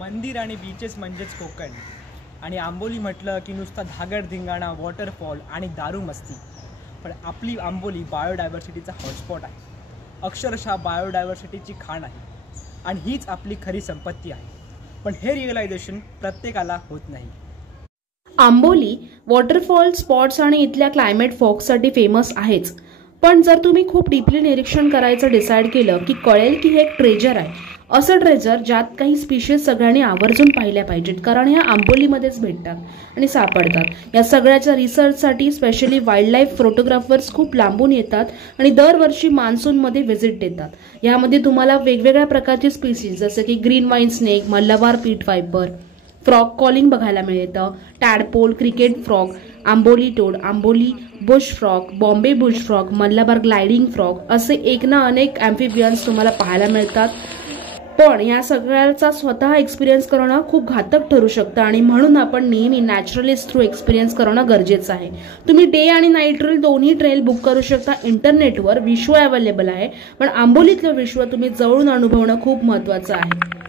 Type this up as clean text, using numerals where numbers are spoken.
मंदिर आणि बीचेस म्हणजेच कोकण आणि आंबोली म्हटलं की नुसता धागडधिंगाणा, वॉटरफॉल आणि दारू मस्ती. पण आपली आंबोली बायोडायव्हर्सिटीचा हॉटस्पॉट आहे. अक्षरशः बायोडायव्हर्सिटीची खाण आहे आणि हीच आपली खरी संपत्ती आहे. पण हे रिअलायझेशन प्रत्येकाला होत नाही. आंबोली वॉटरफॉल स्पॉट्स आणि इथल्या क्लायमेट फॉगसाठी फेमस आहेच. पण जर तुम्ही खूप डीपली निरीक्षण करायचं डिसाईड केलं की कळेल की हे एक ट्रेजर आहे. असं ट्रेजर ज्यात काही स्पीशीज सगळ्यांनी आवर्जून पाहिल्या पाहिजेत, कारण ह्या आंबोलीमध्येच भेटतात आणि सापडतात. या सगळ्याच्या रिसर्चसाठी स्पेशली वाईल्ड लाईफ फोटोग्राफर्स खूप लांबून येतात आणि दरवर्षी मान्सूनमध्ये व्हिजिट देतात. यामध्ये तुम्हाला वेगवेगळ्या प्रकारचे स्पीशीज जसे की ग्रीन वाईन स्नेक, मलबार पीट फायबर, फ्रॉग कॉलिंग बघायला मिळतं, tadpole, cricket frog, Amboli toad, Amboli bush frog, Bombay bush frog, Malabar gliding frog असे एक ना अनेक ॲम्फिबियन्स तुम्हाला पाहायला मिळतात. पण या सगळ्याचा स्वतः एक्सपिरियन्स करणं खूप घातक ठरू शकतं आणि म्हणून आपण नेहमी नॅचरलिस्ट थ्रू एक्सपिरियन्स करणं गरजेचं आहे. तुम्ही डे आणि नाईट ट्रेल दोन्ही ट्रेल बुक करू शकता इंटरनेटवर. विश्व अवेलेबल आहे, पण आंबोलीतलं विश्व तुम्ही जवळून अनुभवणं खूप महत्त्वाचं आहे.